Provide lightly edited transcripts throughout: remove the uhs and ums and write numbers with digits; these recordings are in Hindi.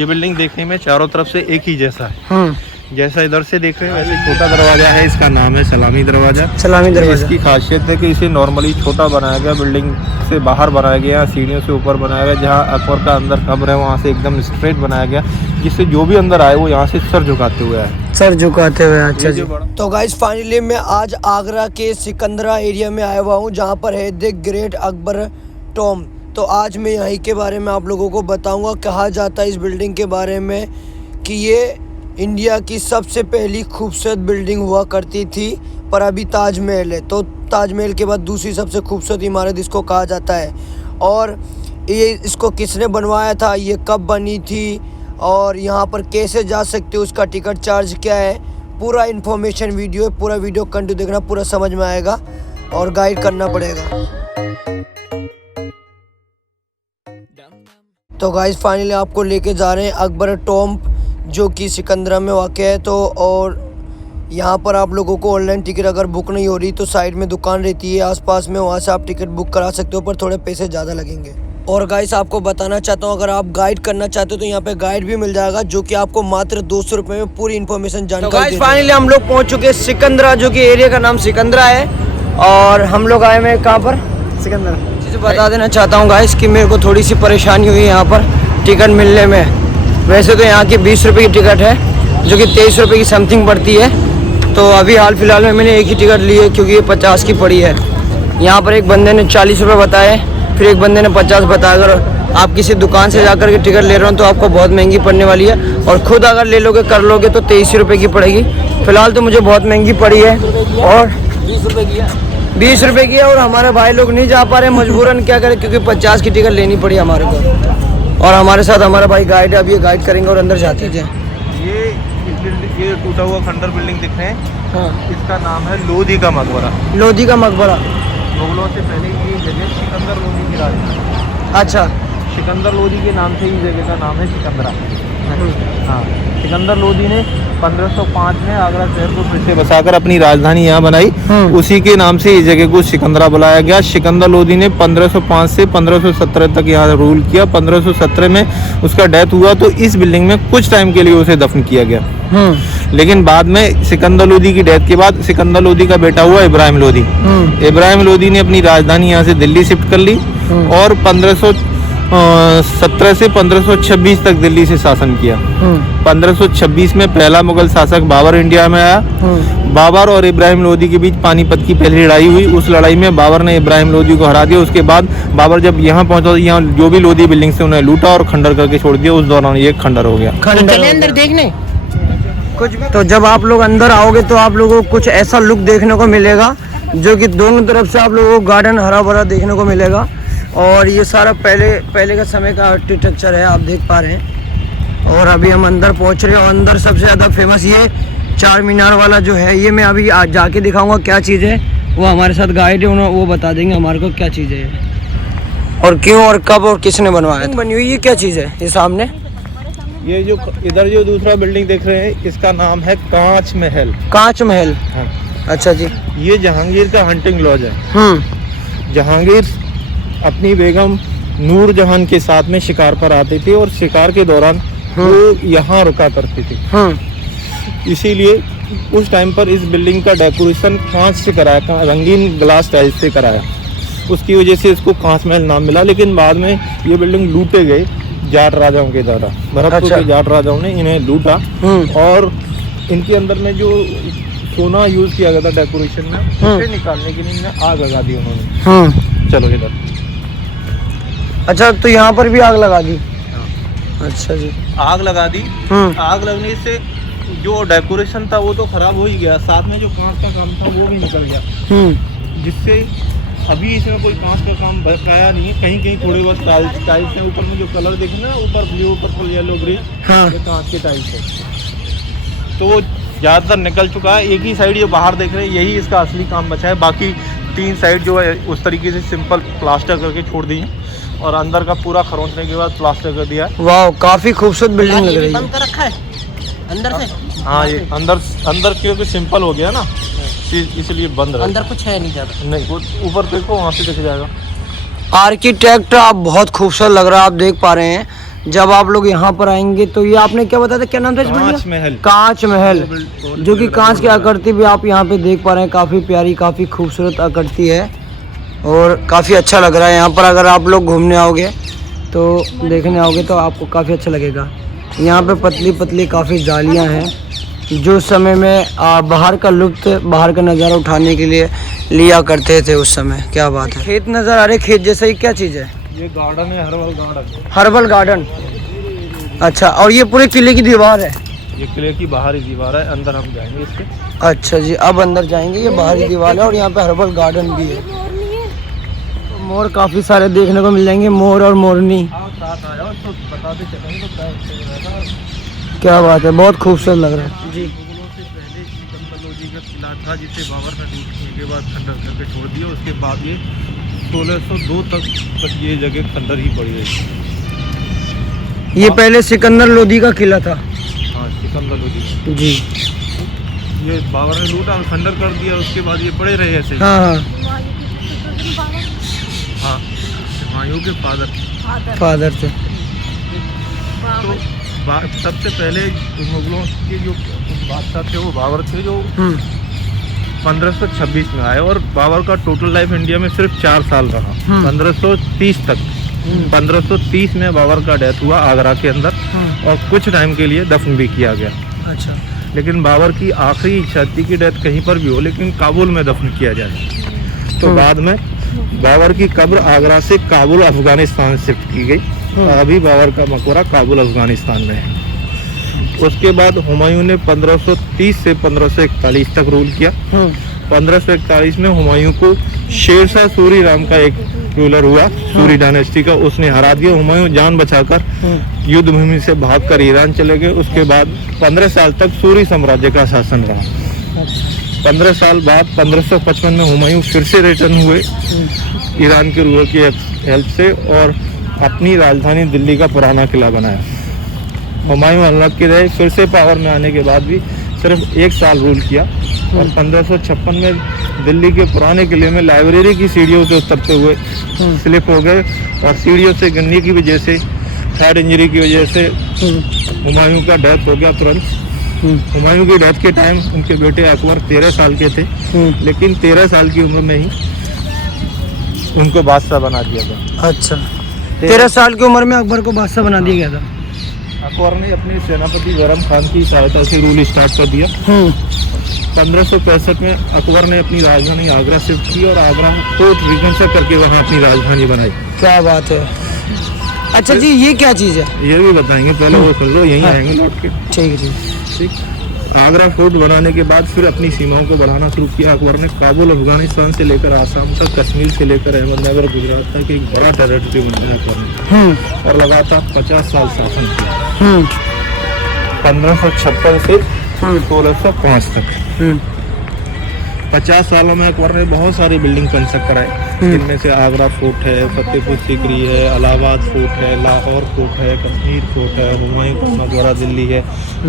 ये बिल्डिंग देखने में चारों तरफ से एक ही जैसा है। जैसा इधर से देख रहे हैं वैसे छोटा दरवाजा है, इसका नाम है सलामी दरवाजा। सलामी दरवाजा। इसकी खासियत है कि इसे नॉर्मली छोटा बनाया गया, बिल्डिंग से बाहर बनाया गया, सीढ़ियों से ऊपर बनाया गया। जहाँ अकबर का अंदर कब्र है वहाँ से एकदम स्ट्रेट बनाया गया, जिससे जो भी अंदर आए वो यहाँ से सर झुकाते हुए आए। सर झुकाते हुए, अच्छा जी। तो गाइस फाइनली मैं आज आगरा के सिकंदरा एरिया में आया हुआ हूँ, जहाँ पर है द ग्रेट अकबर टॉम। तो आज मैं यहीं के बारे में आप लोगों को बताऊंगा। कहा जाता है इस बिल्डिंग के बारे में कि ये इंडिया की सबसे पहली खूबसूरत बिल्डिंग हुआ करती थी, पर अभी ताजमहल है। तो ताजमहल के बाद दूसरी सबसे खूबसूरत इमारत इसको कहा जाता है। और ये इसको किसने बनवाया था, ये कब बनी थी, और यहाँ पर कैसे जा सकते हो, उसका टिकट चार्ज क्या है, पूरा इन्फॉर्मेशन वीडियो है। पूरा वीडियो कंटिन्यू देखना, पूरा समझ में आएगा और गाइड करना पड़ेगा। तो गाइस फाइनली आपको लेके जा रहे हैं अकबर टॉम, जो कि सिकंदरा में वाक़ है। तो और यहाँ पर आप लोगों को ऑनलाइन टिकट अगर बुक नहीं हो रही तो साइड में दुकान रहती है आसपास में, वहाँ से आप टिकट बुक करा सकते हो, पर थोड़े पैसे ज़्यादा लगेंगे। और गाइस आपको बताना चाहता हूँ, अगर आप गाइड करना चाहते हो तो यहाँ पे गाइड भी मिल जाएगा, जो कि आपको मात्र 200 रुपये में पूरी इन्फॉर्मेशन जानकारी। तो गाइस फाइनली हम लोग पहुँच चुके हैं सिकंदरा, जो कि एरिया का नाम सिकंदरा है। और हम लोग आए हुए कहाँ पर, सिकंदरा। चीज़ बता देना चाहता हूँ गाइस कि मेरे को थोड़ी सी परेशानी हुई यहाँ पर टिकट मिलने में। वैसे तो यहाँ की 20 रुपये की टिकट है, जो कि 23 रुपये की समथिंग पड़ती है। तो अभी हाल फिलहाल में मैंने एक ही टिकट ली है, क्योंकि ये 50 की पड़ी है। यहाँ पर एक बंदे ने 40 रुपये बताए, फिर एक बंदे ने 50 बताया। अगर आप किसी दुकान से जाकर के टिकट ले रहे हो तो आपको बहुत महंगी पड़ने वाली है, और ख़ुद अगर ले लोगे कर लोगे तो 23 रुपये की पड़ेगी। फ़िलहाल तो मुझे बहुत महंगी पड़ी है, और 20 रुपये की है। और हमारे भाई लोग नहीं जा पा रहे, मजबूरन क्या करें, क्योंकि 50 की टिकट लेनी पड़ी हमारे को। और हमारे साथ हमारा भाई गाइड है, अब ये गाइड करेंगे और अंदर जाते थे। ये टूटा हुआ खंडर बिल्डिंग दिख रहे हैं, हाँ। इसका नाम है लोधी का मकबरा। लोधी का मकबरा। मुगलों से पहले ये जगह सिकंदर लोधी की राजधानी। अच्छा। सिकंदर लोधी के नाम से ही जगह का नाम है सिकंदरा। हाँ, सिकंदर लोधी ने 1505 में आगरा शहर को फिर से बसाकर अपनी राजधानी यहाँ बनाई। उसी के नाम से इस जगह को सिकंदरा बुलाया गया। सिकंदर लोधी ने 1505 से 1517 तक यहाँ रूल किया। 1517 में उसका डेथ हुआ, तो इस बिल्डिंग में कुछ टाइम के लिए उसे दफन किया गया। लेकिन बाद में सिकंदर लोधी की डेथ के बाद सिकंदर लोधी का बेटा हुआ इब्राहिम लोधी। इब्राहिम लोधी ने अपनी राजधानी यहाँ से दिल्ली शिफ्ट कर ली, और 1517 से 1526 तक दिल्ली से शासन किया। 1526 में पहला मुगल शासक बाबर इंडिया में आया। बाबर और इब्राहिम लोधी के बीच पानीपत की पहली लड़ाई हुई। उस लड़ाई में बाबर ने इब्राहिम लोधी को हरा दिया। उसके बाद बाबर जब यहाँ पहुंचा तो यहाँ जो भी लोधी बिल्डिंग से उन्हें लूटा और खंडर करके छोड़ दिया। उस दौरान ये खंडर हो गया। अंदर देखने कुछ भी। तो जब आप लोग अंदर आओगे तो आप लोगों को कुछ ऐसा लुक देखने को मिलेगा, जो कि दोनों तरफ से आप लोगों को गार्डन हरा भरा देखने को मिलेगा। और ये सारा पहले का समय का आर्किटेक्चर है, आप देख पा रहे हैं। और अभी हम अंदर पहुंच रहे हैं, और अंदर सबसे ज़्यादा फेमस ये चार मीनार वाला जो है, ये मैं अभी आज जाके दिखाऊंगा क्या चीज़ है। वो हमारे साथ गाइड है, वो बता देंगे हमारे को क्या चीज़ है और क्यों और कब और किसने बनवाया बनी हुई। ये क्या चीज़ है ये सामने? ये जो इधर जो दूसरा बिल्डिंग देख रहे हैं, इसका नाम है कांच महल। कांच महल। हाँ। अच्छा जी। ये जहांगीर का हंटिंग लॉज है। जहांगीर अपनी बेगम नूर जहां के साथ में शिकार पर आते थे, और शिकार के दौरान वो यहाँ रुका करते थे। इसीलिए उस टाइम पर इस बिल्डिंग का डेकोरेशन कांच से कराया, रंगीन ग्लास टाइल्स से कराया। उसकी वजह से इसको कांच महल नाम मिला। लेकिन बाद में ये बिल्डिंग लूटे गए जाट राजाओं के द्वारा। भरतपुर के जाट राजाओं ने इन्हें लूटा, और इनके अंदर में जो सोना यूज किया गया था डेकोरेशन में, उसे निकालने के लिए इन्हें आग लगा दी उन्होंने। चलो इधर। अच्छा, तो यहाँ पर भी आग लगा दी? अच्छा जी। आग लगा दी। आग लगने से जो डेकोरेशन था वो तो खराब हो ही गया, साथ में जो कांच का काम था वो भी निकल गया, जिससे अभी इसमें कोई कांच का काम बकाया नहीं है। कहीं थोड़े बहुत टाइल्स है। ऊपर में जो कलर देखे ना, ऊपर ब्लू, पर्पल, येलो, ग्रीन, ये कांच के टाइल्स है। तो ज़्यादातर निकल चुका है। एक ही साइड ये बाहर देख रहे हैं, यही इसका असली काम बचा है। बाकी 3 साइड जो है उस तरीके से सिंपल प्लास्टर करके छोड़ दी है, और अंदर का पूरा खरोंचने के बाद प्लास्टर कर दिया है। वाह, काफी खूबसूरत बिल्डिंग लग रही है। बंद कर रखा है अंदर से। हाँ, ये अंदर क्योंकि सिंपल हो गया ना, इसलिए बंद रहा। अंदर कुछ है नहीं ज़्यादा। नहीं, वो ऊपर देखो, वहाँ से दिख जाएगा। आर्किटेक्ट आप बहुत खूबसूरत लग रहा है, आप देख पा रहे हैं। जब आप लोग यहाँ पर आएंगे तो ये आपने क्या बताया था, क्या नाम था इस भैया? कांच महल। कांच महल, जो कि कांच की आकृति भी आप यहाँ पे देख पा रहे हैं, काफ़ी प्यारी काफ़ी खूबसूरत आकृति है और काफ़ी अच्छा लग रहा है। यहाँ पर अगर आप लोग घूमने आओगे तो देखने आओगे तो आपको काफ़ी अच्छा लगेगा। यहाँ पे पतली पतली काफ़ी जालियाँ हैं जो समय में बाहर का लुत्फ, बाहर का नज़ारा उठाने के लिए लिया करते थे उस समय। क्या बात है। खेत नज़र आ रहे, खेत जैसा ही क्या चीज़ है? ये गार्डन है, हर्बल गार्डन। हर्बल गार्डन, अच्छा। और ये पूरे किले की दीवार है? ये किले की बाहरी दीवार है, अंदर हम जाएंगे इसके। अच्छा जी, अब अंदर जाएंगे। ये बाहरी दीवार है और यहाँ पे हर्बल गार्डन भी है। मोर काफ़ी सारे देखने को मिल जाएंगे, मोर और मोरनी। क्या बात है, बहुत खूबसूरत लग रहा है जी। किला था जिसे बाबर ने टूटने के बाद खंडर करके छोड़ दिया। उसके बाद ये 1602 तक ये जगह खंडर ही पड़ी रही। ये पहले सिकंदर लोदी का किला था। हाँ, सिकंदर लोदी जी। ये बाबर ने लूटा और खंडर कर दिया, उसके बाद ये पड़े रहे ऐसे ही। हाँ हाँ हाँ, हुमायूं के फादर थे। तो सबसे पहले मुगलों के जो बादशाह थे वो बाबर थे, जो 1526 में आए और बाबर का टोटल लाइफ इंडिया में सिर्फ 4 साल रहा, 1530 तक। 1530 में बाबर का डेथ हुआ आगरा के अंदर और कुछ टाइम के लिए दफन भी किया गया। अच्छा। लेकिन बाबर की आखिरी इच्छा थी कि डेथ कहीं पर भी हो लेकिन काबुल में दफन किया जाए। तो बाद में बाबर की कब्र आगरा से काबुल अफगानिस्तान शिफ्ट की गई। अभी बाबर का मकबरा काबुल अफगानिस्तान में है। उसके बाद हुमायूं ने 1530 से 1541 तक रूल किया। 1541 में हुमायूं को शेरशाह सूरी नाम का एक रूलर हुआ, सूरी डायनेस्टी का, उसने हरा दिया। हुमायूं जान बचाकर युद्ध भूमि से भागकर ईरान चले गए। उसके बाद 15 साल तक सूरी साम्राज्य का शासन रहा। 15 साल बाद 1555 में हुमायूं फिर से रिटर्न हुए ईरान के रूलर की हेल्प से और अपनी राजधानी दिल्ली का पुराना किला बनाया। हुमायूं अल्लाह की रहे फिर से पावर में आने के बाद भी सिर्फ 1 साल रूल किया और 1556 में दिल्ली के पुराने किले में लाइब्रेरी की सीढ़ियों से उतरते हुए स्लिप हो गए और सीढ़ियों से गिरने की वजह से, हेड इंजरी की वजह से हुमायूं का डेथ हो गया तुरंत। हुमायूं की डेथ के टाइम उनके बेटे अकबर 13 साल के थे, लेकिन 13 साल की उम्र में ही उनको बादशाह बना दिया गया। अच्छा, 13 साल की उम्र में अकबर को बादशाह बना दिया गया था। अकबर ने अपने सेनापति बैरम खान की सहायता से रूल स्टार्ट कर दिया। 1565 में अकबर ने अपनी राजधानी आगरा शिफ्ट की और आगरा को रिकंस्ट्रक्ट करके वहाँ अपनी राजधानी बनाई। क्या बात है। अच्छा जी, ये क्या चीज़ है? ये भी बताएंगे, पहले वो सुन लो, यहीं आएंगे लौट के। ठीक है ठीक। आगरा फोर्ट बनाने के बाद फिर अपनी सीमाओं को बढ़ाना शुरू किया। अकबर ने काबुल अफगानिस्तान से लेकर आसाम तक, कश्मीर से लेकर अहमदनगर गुजरात तक एक बड़ा टेरिटरी बनाया अकबर ने और लगातार 50 साल शासन किया। 1556 से 1605 तक 50 सालों में अकबर ने बहुत सारी बिल्डिंग कंस्ट्रक्ट कराए, जिनमें से आगरा फोर्ट है, फतेहपुर सीकरी है, इलाहाबाद फोर्ट है, लाहौर फोर्ट है, कश्मीर फोर्ट है, हुमायूं का मकबरा दिल्ली है,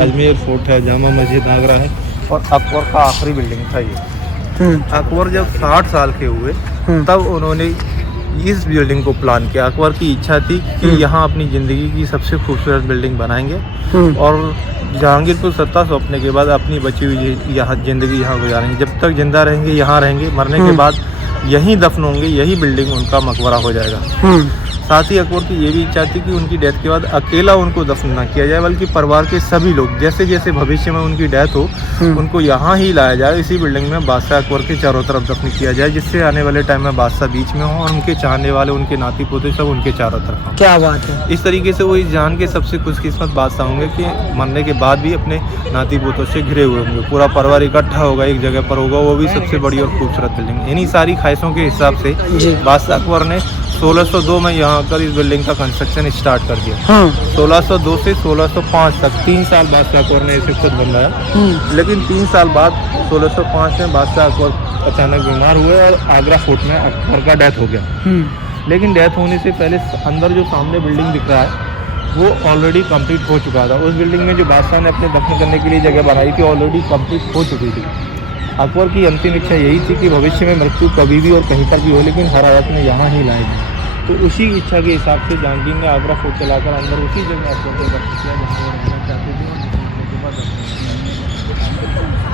अजमेर फोर्ट है, जामा मस्जिद आगरा है और अकबर का आखिरी बिल्डिंग था ये। अकबर जब 60 साल के हुए तब उन्होंने इस बिल्डिंग को प्लान किया। अकबर की इच्छा थी कि यहाँ अपनी ज़िंदगी की सबसे खूबसूरत बिल्डिंग बनाएंगे और जहांगीर को सत्ता सौंपने के बाद अपनी बची हुई यहाँ ज़िंदगी यहाँ गुजारेंगे। जब तक जिंदा रहेंगे यहाँ रहेंगे, मरने के बाद यहीं दफन होंगे, यही बिल्डिंग उनका मकबरा हो जाएगा। साथ ही अकबर की ये भी इच्छा थी कि उनकी डेथ के बाद अकेला उनको दफन ना किया जाए, बल्कि परिवार के सभी लोग, जैसे जैसे भविष्य में उनकी डेथ हो, उनको यहाँ ही लाया जाए, इसी बिल्डिंग में बादशाह अकबर के चारों तरफ दफन किया जाए, जिससे आने वाले टाइम में बादशाह बीच में हो और उनके चाहने वाले, उनके नाती पोते सब उनके चारों तरफ हों। क्या बात है। इस तरीके से वो इस जान के सबसे खुशकिस्मत बादशाह होंगे कि मरने के बाद भी अपने नाती पोतों से घिरे हुए होंगे, पूरा परिवार इकट्ठा होगा, एक जगह पर होगा, वो भी सबसे बड़ी और खूबसूरत बिल्डिंग। इन्हीं सारी ख्वाहिशों के हिसाब से बादशाह अकबर ने 1602 में यहाँ कर इस बिल्डिंग का कंस्ट्रक्शन स्टार्ट कर दिया। 1602 से 1605 तक 3 साल बादशाह अकबर ने इसे खुद बनवाया। लेकिन 3 साल बाद 1605 में बादशाह अकबर अचानक बीमार हुए और आगरा फोर्ट में अकबर का डेथ हो गया। लेकिन डेथ होने से पहले अंदर जो सामने बिल्डिंग दिख रहा है वो ऑलरेडी कंप्लीट हो चुका था। उस बिल्डिंग में जो बादशाह ने अपने दफन करने के लिए जगह बनाई थी ऑलरेडी कंप्लीट हो चुकी थी। अकबर की अंतिम इच्छा यही थी कि भविष्य में मृत्यु कभी भी और कहीं पर भी हो, लेकिन हर हालत में यहाँ ही लाएगी। तो उसी इच्छा के हिसाब से जहांगीर ने आगरा फोर्ट चलाकर अंदर उसी जगह आपको दफन किया जहाँ वो रहना चाहते थे,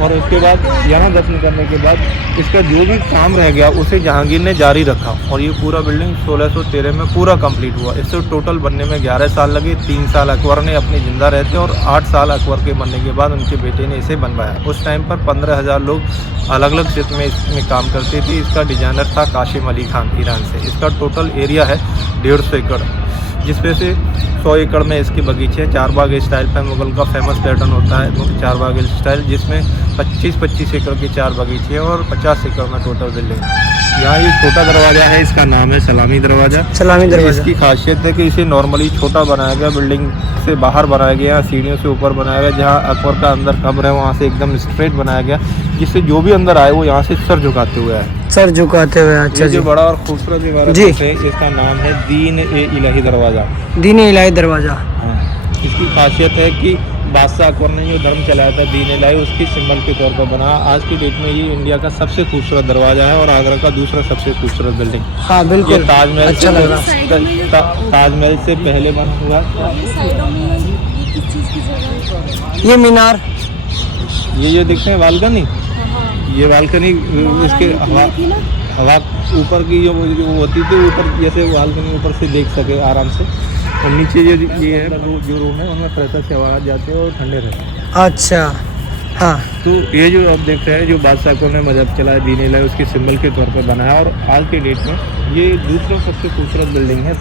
और उसके बाद यहाँ दफन करने के बाद इसका जो भी काम रह गया उसे जहांगीर ने जारी रखा, और ये पूरा बिल्डिंग 1613 में पूरा कंप्लीट हुआ। इससे टोटल बनने में 11 साल लगे। 3 साल अकबर ने अपने ज़िंदा रहते और 8 साल अकबर के बनने के बाद उनके बेटे ने इसे बनवाया। उस टाइम पर 15,000 लोग अलग अलग क्षेत्र में इसमें काम करते थे। इसका डिज़ाइनर था काशिम अली खान, ईरान से। इसका टोटल एरिया है 150 एकड़, जिसमें से 100 एकड़ में इसके बगीचे हैं। चारबाग स्टाइल पर मुगल का फेमस पैटर्न होता है चारबाग स्टाइल, जिसमें 25-25 एकड़ के 4 बगीचे हैं और 50 एकड़ में टोटल बिल्डिंग। यहाँ ये छोटा दरवाज़ा है, इसका नाम है सलामी दरवाज़ा। सलामी दरवाज़ा इसकी खासियत है कि इसे नॉर्मली छोटा बनाया गया, बिल्डिंग से बाहर बनाया गया, सीढ़ियों से ऊपर बनाया गया। जहाँ अकबर का अंदर कब्र है वहाँ से एकदम स्ट्रेट बनाया गया, जिससे जो भी अंदर आए वो यहाँ से सर झुकाते हुए आए। सर झुकाते हुए। अच्छा जो बड़ा और खूबसूरत इमारत है इसका नाम है दीन-ए-इलाही दरवाज़ा। दीन-ए-इलाही दरवाज़ा। हाँ, इसकी खासियत है कि बादशाह अकबर ने जो धर्म चलाया था दीन-ए-इलाही, उसकी सिंबल के तौर पर बना। आज की डेट में ये इंडिया का सबसे खूबसूरत दरवाज़ा है और आगरा का दूसरा सबसे खूबसूरत बिल्डिंग। हाँ बिल्कुल, ये ताजमहल अच्छा लग रहा। ताजमहल से पहले बना हुआ। ये मीनार, ये जो दिख रहे हैं बालकनी, ये बालकनी इसके हवा ऊपर की जो होती थी, ऊपर जैसे बालकनी ऊपर से देख सके आराम से। और नीचे ये है जो रूम है उनमें फ्रेशर से हवा जाते हैं और ठंडे रहते हैं। अच्छा हाँ। तो ये जो आप देख रहे हैं जो बादशाह को ने मजहब चलाया दीन-ए-इलाही, उसके सिंबल के तौर पर बनाया। और आज के डेट में ये दूसरा सबसे खूबसूरत बिल्डिंग है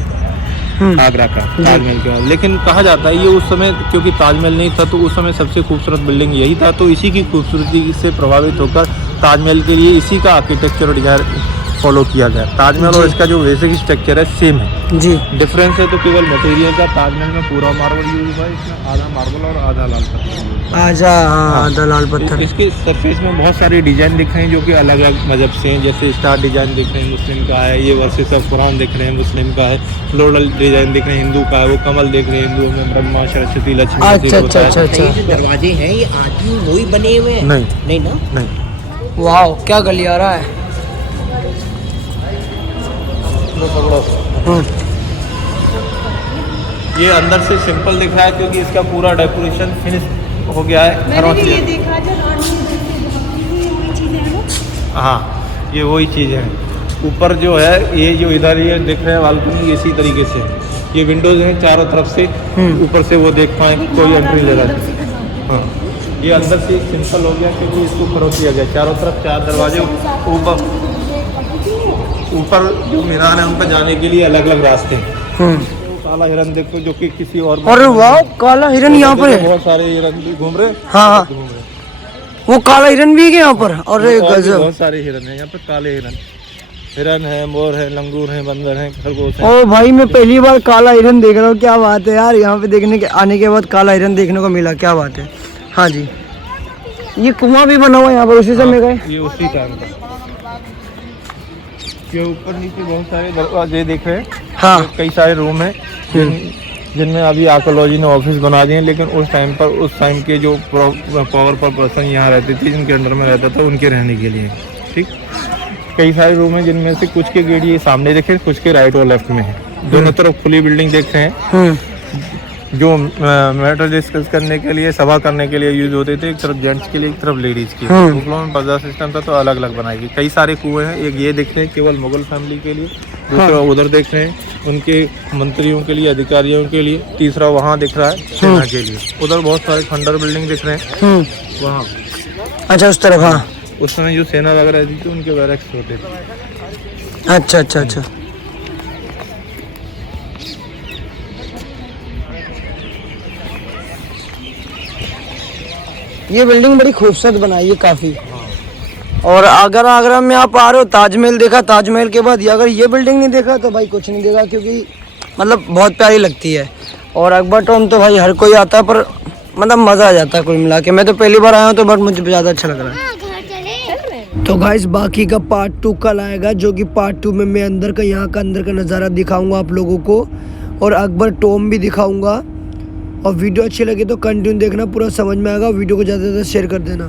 आगरा का, ताजमहल के बाद। लेकिन कहा जाता है ये उस समय क्योंकि ताजमहल नहीं था तो उस समय सबसे खूबसूरत बिल्डिंग यही था, तो इसी की खूबसूरती से प्रभावित होकर ताजमहल के लिए इसी का आर्किटेक्चर और डिजाइन फॉलो किया गया। ताजमहल और इसका जो बेसिक स्ट्रक्चर है सेम है जी। डिफरेंस है तो केवल मटेरियल का। ताजमहल में पूरा मार्बल यूज हुआ है, इसमें आधा मार्बल और आधा लाल पत्थर। आधा लाल पत्थर। इसके सरफेस में बहुत सारे डिजाइन दिख रहे हैं जो कि अलग अलग मजहब से हैं। जैसे स्टार डिजाइन दिख रहे हैं, मुस्लिम का है। ये वर्सेस ऑफ कुरान दिख रहे हैं, मुस्लिम का है। फ्लोरल डिजाइन दिख रहे हैं, हिंदू का है। वो कमल देख रहे हैं, हिंदुओं में ब्रह्मा सरस्वती लक्ष्मी। अच्छा। जो दरवाजे हैं ये आज भी वही बने हुए हैं? नहीं ना? नहीं। वाह क्या गलियारा है। ये अंदर से सिंपल दिख रहा है क्योंकि इसका पूरा डेकोरेशन फिनिश हो गया है घरों से। ये देखा जो रानी वही चीजें हैं वो। हाँ ये वही चीज़ है। ऊपर जो है ये जो इधर ये दिख रहे हैं बालकनी, इसी तरीके से ये विंडोज हैं चारों तरफ से, ऊपर से वो देख पाए कोई एंट्री ले रहा है। हाँ ये अंदर से सिंपल हो गया क्योंकि इसको करो किया गया। चारों तरफ 4 दरवाजे, ऊपर जो मीनार है उन पर जाने के लिए अलग अलग रास्ते हैं। काला हिरन देखो जो कि किसी और। अरे वाह काला हिरन यहाँ पर है। बहुत सारे हिरन भी घूम रहे। हाँ वो काला हिरन भी है यहाँ पर। और गजब बहुत सारे हिरन है यहाँ पे। काले हिरन है, मोर है, लंगूर है, बंदर है, खरगोश है। ओ भाई मैं पहली बार काला हिरन देख रहा हूँ। क्या बात है यार, यहाँ पे देखने के आने के बाद काला हिरन देखने को मिला। क्या बात है। हाँ जी ये कुआं भी बना हुआ है यहाँ पर उसी समय का। ये उसी टाइम का। ये ऊपर नीचे बहुत सारे दरवाजे देख रहे हैं। हाँ कई सारे रूम हैं जिनमें अभी आर्कोलॉजी ने ऑफिस बना दिए हैं। लेकिन उस टाइम के जो पावरफुल पर्सन यहाँ रहते थे, जिनके अंडर में रहता था, उनके रहने के लिए। ठीक कई सारे रूम हैं जिनमें से कुछ के गेट ये सामने देखे, कुछ के राइट और लेफ्ट में है। दोनों तरफ खुली बिल्डिंग देख रहे हैं जो मैटर डिस्कस करने के लिए, सभा करने के लिए यूज होते थे। एक तरफ जेंट्स के लिए, एक तरफ लेडीज के लिए। मुगलों में पर्दा सिस्टम था तो अलग अलग बनाई गई। कई सारे कुएं हैं। एक ये देख रहे हैं केवल मुगल फैमिली के लिए, दूसरा उधर देख रहे हैं उनके मंत्रियों के लिए, अधिकारियों के लिए, तीसरा वहाँ दिख रहा है सेना के लिए। उधर बहुत सारे खंडर बिल्डिंग दिख रहे हैं वहाँ। अच्छा उस तरफ। हाँ उस समय जो सेना वगैरह थी तो उनके बैरक्स होते थे। अच्छा। ये बिल्डिंग बड़ी खूबसूरत बनाई है काफी। और अगर आगरा में आप आ रहे हो, ताजमहल देखा, ताजमहल के बाद अगर ये बिल्डिंग नहीं देखा तो भाई कुछ नहीं देखा, क्योंकि मतलब बहुत प्यारी लगती है। और अकबर टॉम तो भाई हर कोई आता है, पर मतलब मज़ा आ जाता है कुल मिला के। मैं तो पहली बार आया हूँ तो बट मुझे ज़्यादा अच्छा लग रहा है। तो गाइस बाकी का पार्ट 2 कल आएगा, जो कि पार्ट 2 में मैं अंदर का, यहाँ का अंदर का नज़ारा दिखाऊंगा आप लोगों को, और अकबर टॉम भी दिखाऊंगा। और वीडियो अच्छी लगे तो कंटिन्यू देखना, पूरा समझ में आएगा। वीडियो को ज़्यादा से ज़्यादा शेयर कर देना।